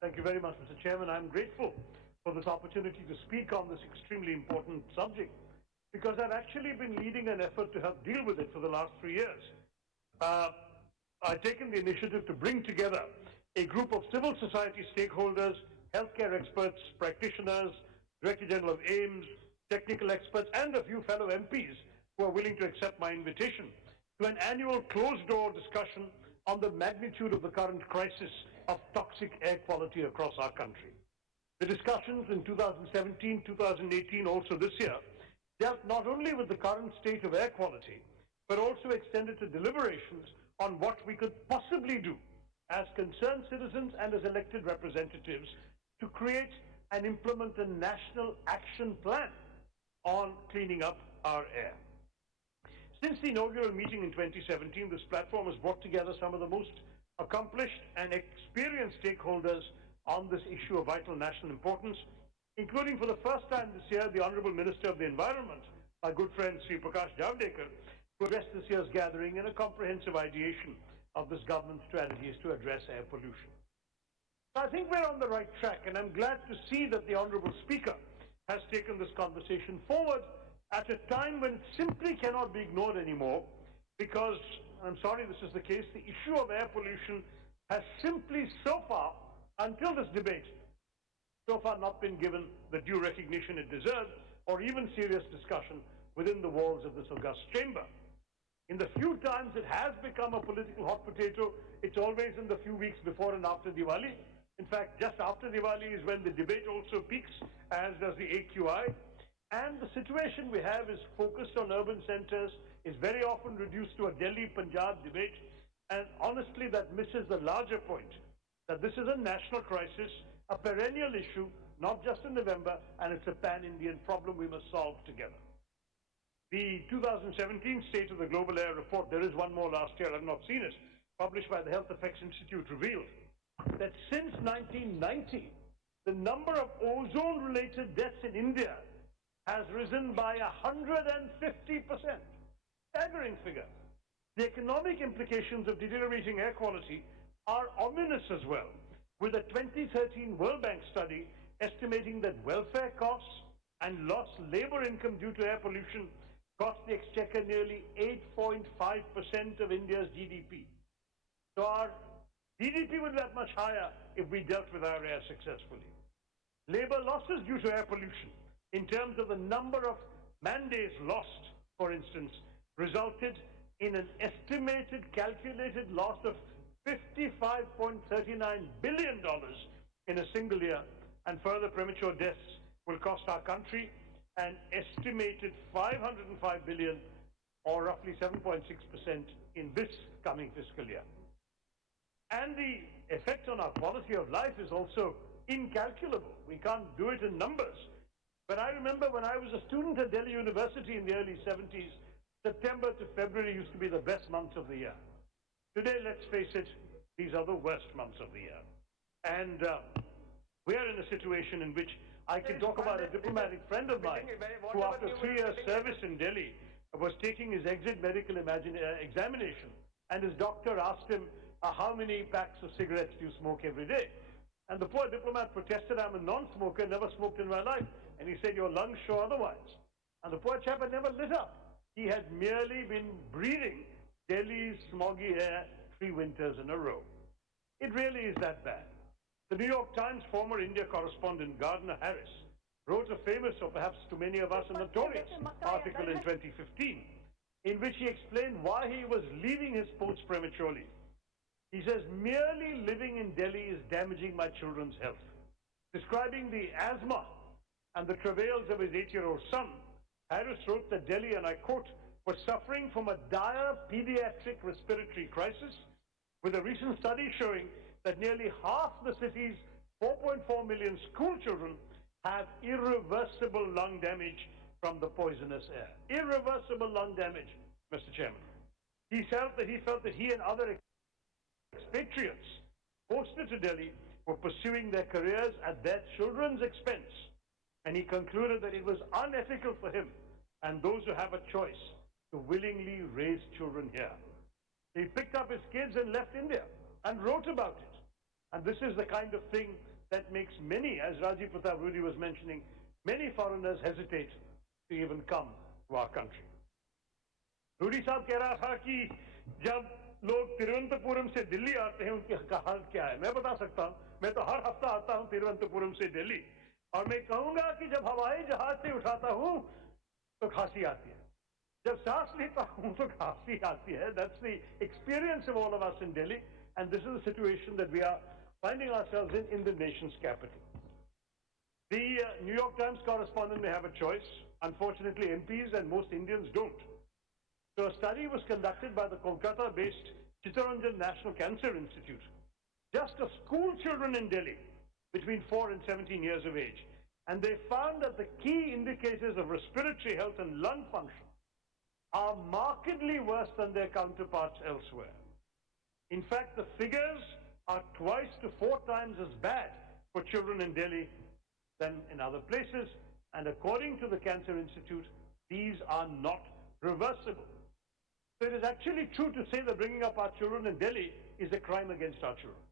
Thank you very much, Mr. Chairman. I'm grateful for this opportunity to speak on this extremely important subject because I've actually been leading an effort to help deal with it for the last 3 years. I've taken the initiative to bring together a group of civil society stakeholders, healthcare experts, practitioners, Director General of AIMS, technical experts, and a few fellow MPs who are willing to accept my invitation to an annual closed-door discussion on the magnitude of the current crisis of toxic air quality across our country. The discussions in 2017, 2018, also this year, dealt not only with the current state of air quality, but also extended to deliberations on what we could possibly do as concerned citizens and as elected representatives to create and implement a national action plan on cleaning up our air. Since the inaugural meeting in 2017, this platform has brought together some of the most accomplished and experienced stakeholders on this issue of vital national importance, including for the first time this year, the Honourable Minister of the Environment, our good friend Sri Prakash Javadekar, who addressed this year's gathering in a comprehensive ideation of this government strategies to address air pollution. So I think we're on the right track, and I'm glad to see that the Honourable Speaker has taken this conversation forward at a time when it simply cannot be ignored anymore, because, I'm sorry this is the case, the issue of air pollution has simply so far, until this debate, so far not been given the due recognition it deserves, or even serious discussion within the walls of this august chamber. In the few times it has become a political hot potato, it's always in the few weeks before and after Diwali. In fact, just after Diwali is when the debate also peaks, as does the AQI. And the situation we have is focused on urban centers, is very often reduced to a Delhi-Punjab debate, and honestly that misses the larger point, that this is a national crisis, a perennial issue, not just in November, and it's a pan-Indian problem we must solve together. The 2017 State of the Global Air Report, there is one more last year, I've not seen it, published by the Health Effects Institute, revealed that since 1990, the number of ozone-related deaths in India has risen by 150%. Staggering figure. The economic implications of deteriorating air quality are ominous as well, with a 2013 World Bank study estimating that welfare costs and lost labor income due to air pollution cost the exchequer nearly 8.5% of India's GDP. So our GDP would be that much higher if we dealt with our air successfully. Labor losses due to air pollution, in terms of the number of man-days lost, for instance, resulted in an estimated calculated loss of $55.39 billion in a single year, and further premature deaths will cost our country an estimated $505 billion, or roughly 7.6% in this coming fiscal year. And the effect on our quality of life is also incalculable. We can't do it in numbers. But I remember when I was a student at Delhi University in the early 70s, September to February used to be the best months of the year. Today, let's face it, these are the worst months of the year. And we are in a situation in which I can talk about a diplomatic friend of mine who, after 3 years' service in Delhi, was taking his exit medical examination, and his doctor asked him, how many packs of cigarettes do you smoke every day? And the poor diplomat protested, I'm a non-smoker, never smoked in my life. And he said, your lungs show otherwise. And the poor chap had never lit up. He had merely been breathing Delhi's smoggy air 3 winters in a row. It really is that bad. The New York Times former India correspondent Gardner Harris wrote a famous, or perhaps to many of us, a notorious article in 2015, in which he explained why he was leaving his post prematurely. He says, merely living in Delhi is damaging my children's health. Describing the asthma and the travails of his 8-year-old son, Harris wrote that Delhi, and I quote, was suffering from a dire pediatric respiratory crisis, with a recent study showing that nearly half the city's 4.4 million school children have irreversible lung damage from the poisonous air. Irreversible lung damage, Mr. Chairman. He felt that he and other expatriates posted to Delhi were pursuing their careers at their children's expense. And he concluded that it was unethical for him and those who have a choice to willingly raise children here. He picked up his kids and left India and wrote about it. And this is the kind of thing that makes many, as Rajiv Pratap Rudy was mentioning, many foreigners hesitate to even come to our country. Rudy साहब कह रहा था कि जब लोग तिरुवनंतपुरम से दिल्ली आते हैं उनका हाल क्या है। मैं बता सकता हूं, मैं तो हर हफ्ता आता हूं तिरुवनंतपुरम से दिल्ली, और मैं कहूंगा कि जब हवाई जहाज से उठाता हूं तो खांसी आती है, जब सांस लेता हूं तो खांसी आती है. That's the experience of all of us in Delhi, and this is the situation that we are finding ourselves in the nation's capital. The New York Times correspondent may have a choice. Unfortunately, MPs and most Indians don't. So a study was conducted by the Kolkata-based Chittaranjan National Cancer Institute, just of school children in Delhi between 4 and 17 years of age. And they found that the key indicators of respiratory health and lung function are markedly worse than their counterparts elsewhere. In fact, the figures are twice to 4 times as bad for children in Delhi than in other places. And according to the Cancer Institute, these are not reversible. So it is actually true to say that bringing up our children in Delhi is a crime against our children.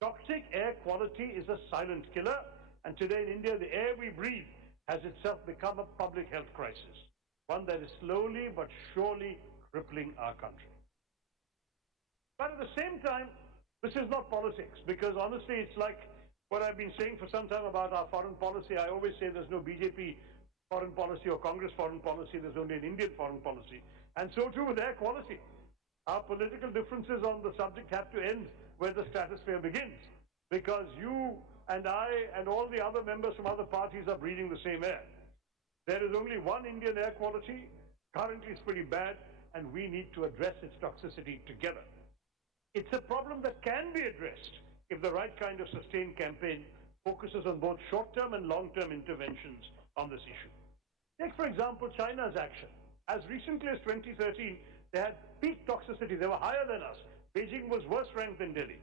Toxic air quality is a silent killer, and today in India, the air we breathe has itself become a public health crisis, one that is slowly but surely crippling our country. But at the same time, this is not politics, because honestly, it's like what I've been saying for some time about our foreign policy. I always say there's no BJP foreign policy or Congress foreign policy, there's only an Indian foreign policy. And so too with air quality. Our political differences on the subject have to end where the stratosphere begins, because you and I and all the other members from other parties are breathing the same air. There is only one Indian air quality. Currently it's pretty bad, and we need to address its toxicity together. It's a problem that can be addressed if the right kind of sustained campaign focuses on both short-term and long-term interventions on this issue. Take, for example, China's action. As recently as 2013, they had peak toxicity. They were higher than us. Beijing was worse ranked than Delhi.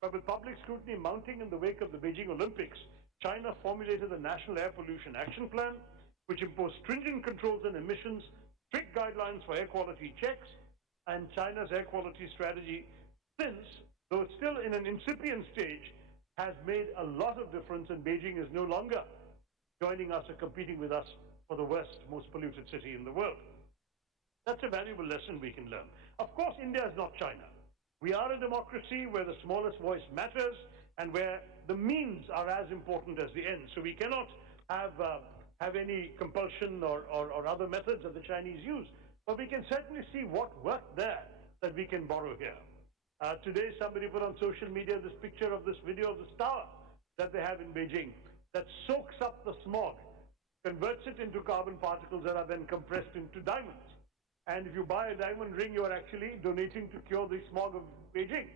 But with public scrutiny mounting in the wake of the Beijing Olympics, China formulated the National Air Pollution Action Plan, which imposed stringent controls on emissions, strict guidelines for air quality checks, and China's air quality strategy since, though it's still in an incipient stage, has made a lot of difference, and Beijing is no longer joining us or competing with us for the worst, most polluted city in the world. That's a valuable lesson we can learn. Of course, India is not China. We are a democracy where the smallest voice matters and where the means are as important as the ends. So we cannot have any compulsion or other methods that the Chinese use. But we can certainly see what worked there that we can borrow here. Today, somebody put on social media this picture of this video of this tower that they have in Beijing that soaks up the smog, converts it into carbon particles that are then compressed into diamonds. And if you buy a diamond ring, you are actually donating to cure the smog of Beijing.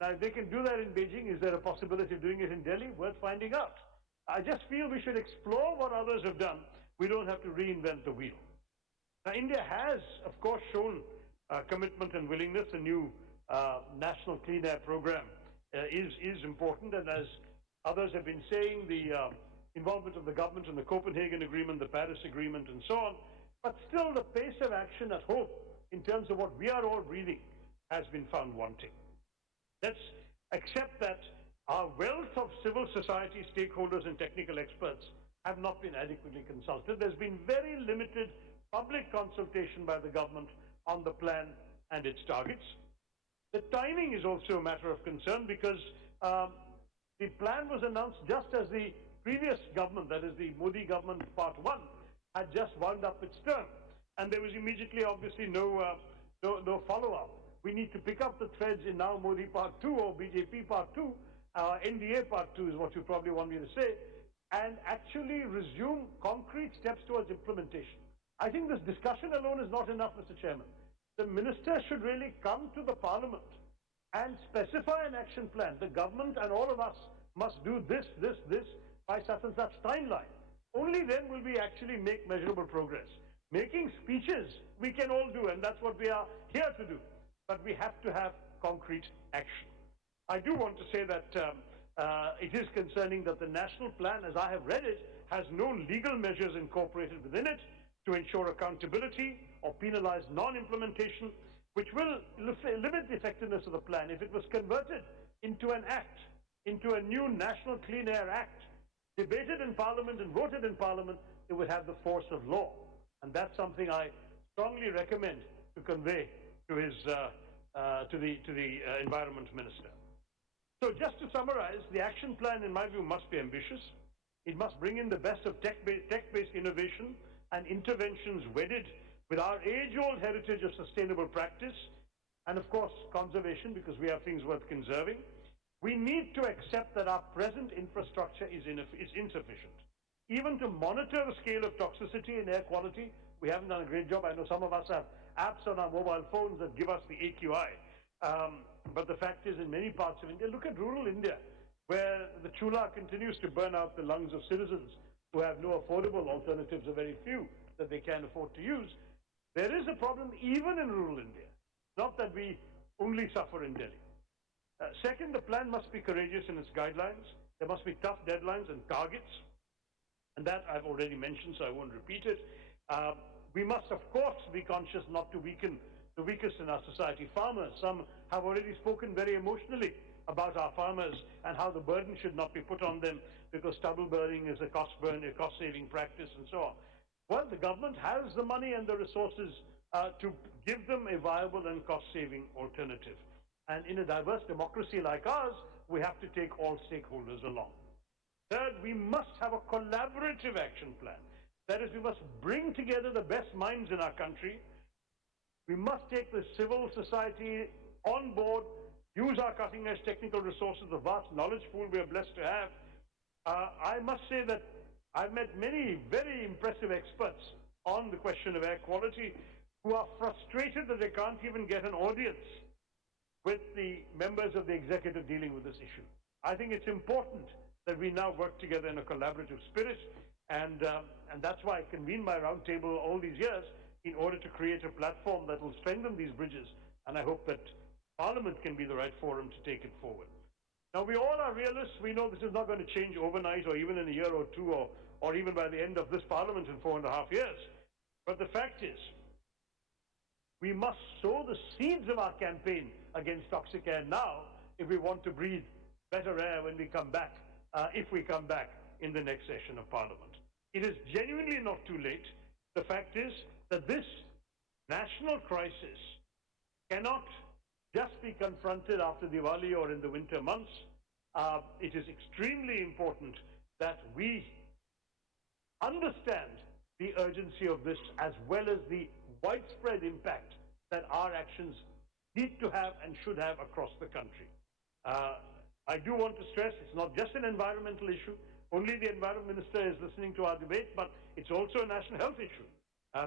Now, if they can do that in Beijing, is there a possibility of doing it in Delhi? Worth finding out. I just feel we should explore what others have done. We don't have to reinvent the wheel. Now, India has, of course, shown commitment and willingness. A new national clean air program is important. And as others have been saying, the involvement of the government in the Copenhagen Agreement, the Paris Agreement, and so on. But still, the pace of action at home, in terms of what we are all breathing, has been found wanting. Let's accept that our wealth of civil society stakeholders and technical experts have not been adequately consulted. There's been very limited public consultation by the government on the plan and its targets. The timing is also a matter of concern, because the plan was announced just as the previous government, that is the Modi government part 1, had just wound up its term, and there was immediately obviously no follow-up. We need to pick up the threads in now Modi part 2 or BJP part 2, NDA part 2 is what you probably want me to say, and actually resume concrete steps towards implementation. I think this discussion alone is not enough, Mr. Chairman. The minister should really come to the Parliament and specify an action plan. The government and all of us must do this by such and such timeline. Only then will we actually make measurable progress. Making speeches we can all do, and that's what we are here to do. But we have to have concrete action. I do want to say that it is concerning that the national plan, as I have read it, has no legal measures incorporated within it to ensure accountability or penalize non-implementation, which will limit the effectiveness of the plan. If it was converted into an act, into a new National Clean Air Act, debated in Parliament and voted in Parliament, it would have the force of law. And that's something I strongly recommend to convey to the Environment Minister. So just to summarize, the action plan, in my view, must be ambitious. It must bring in the best of tech-based innovation and interventions wedded with our age-old heritage of sustainable practice, and of course conservation, because we have things worth conserving. We need to accept that our present infrastructure is insufficient. Even to monitor the scale of toxicity and air quality, we haven't done a great job. I know some of us have apps on our mobile phones that give us the AQI. But the fact is, in many parts of India, look at rural India, where the chula continues to burn out the lungs of citizens who have no affordable alternatives, or very few that they can afford to use. There is a problem even in rural India. Not that we only suffer in Delhi. Second, the plan must be courageous in its guidelines. There must be tough deadlines and targets. And that I've already mentioned, so I won't repeat it. We must, of course, be conscious not to weaken the weakest in our society, farmers. Some have already spoken very emotionally about our farmers and how the burden should not be put on them because stubble burning is a cost-saving practice and so on. Well, the government has the money and the resources to give them a viable and cost-saving alternative. And in a diverse democracy like ours, we have to take all stakeholders along. Third, we must have a collaborative action plan. That is, we must bring together the best minds in our country. We must take the civil society on board, use our cutting-edge technical resources, the vast knowledge pool we are blessed to have. I must say that I've met many very impressive experts on the question of air quality who are frustrated that they can't even get an audience with the members of the executive dealing with this issue. I think it's important that we now work together in a collaborative spirit, and that's why I convened my roundtable all these years in order to create a platform that will strengthen these bridges, and I hope that Parliament can be the right forum to take it forward. Now, we all are realists. We know this is not going to change overnight or even in a year or two or even by the end of this Parliament in 4.5 years. But the fact is, we must sow the seeds of our campaign against toxic air now if we want to breathe better air when we come back, if we come back in the next session of Parliament. It is genuinely not too late. The fact is that this national crisis cannot just be confronted after Diwali or in the winter months. It is extremely important that we understand the urgency of this as well as the widespread impact that our actions need to have and should have across the country. I do want to stress it's not just an environmental issue. Only the Environment Minister is listening to our debate, but it's also a national health issue.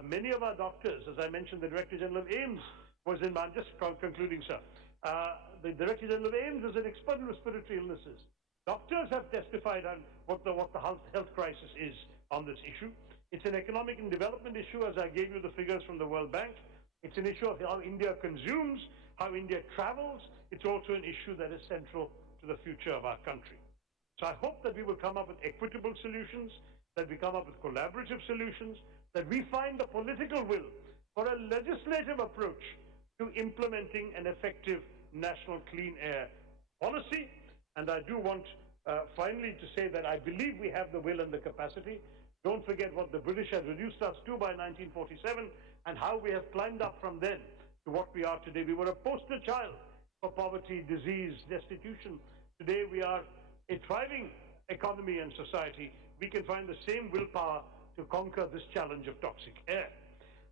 Many of our doctors, as I mentioned, the Director General of AIIMS was in, I'm just concluding, sir. The Director General of AIIMS is an expert in respiratory illnesses. Doctors have testified on what the health crisis is on this issue. It's an economic and development issue, as I gave you the figures from the World Bank. It's an issue of how India consumes, how India travels. It's also an issue that is central to the future of our country. So I hope that we will come up with equitable solutions, that we come up with collaborative solutions, that we find the political will for a legislative approach to implementing an effective national clean air policy. And I do want finally to say that I believe we have the will and the capacity. Don't forget what the British had reduced us to by 1947 and how we have climbed up from then to what we are today. We were a poster child for poverty, disease, destitution. Today we are a thriving economy and society. We can find the same willpower to conquer this challenge of toxic air.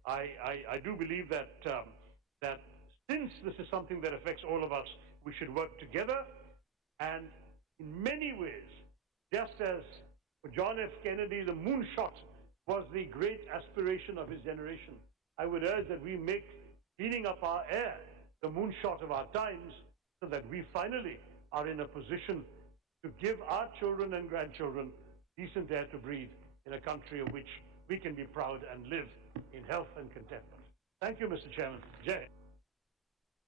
I do believe that that since this is something that affects all of us, we should work together. And in many ways, just as for John F. Kennedy, the moonshot was the great aspiration of his generation, I would urge that we make cleaning up our air the moonshot of our times, so that we finally are in a position to give our children and grandchildren decent air to breathe in a country of which we can be proud and live in health and contentment. Thank you, Mr. Chairman. Jai.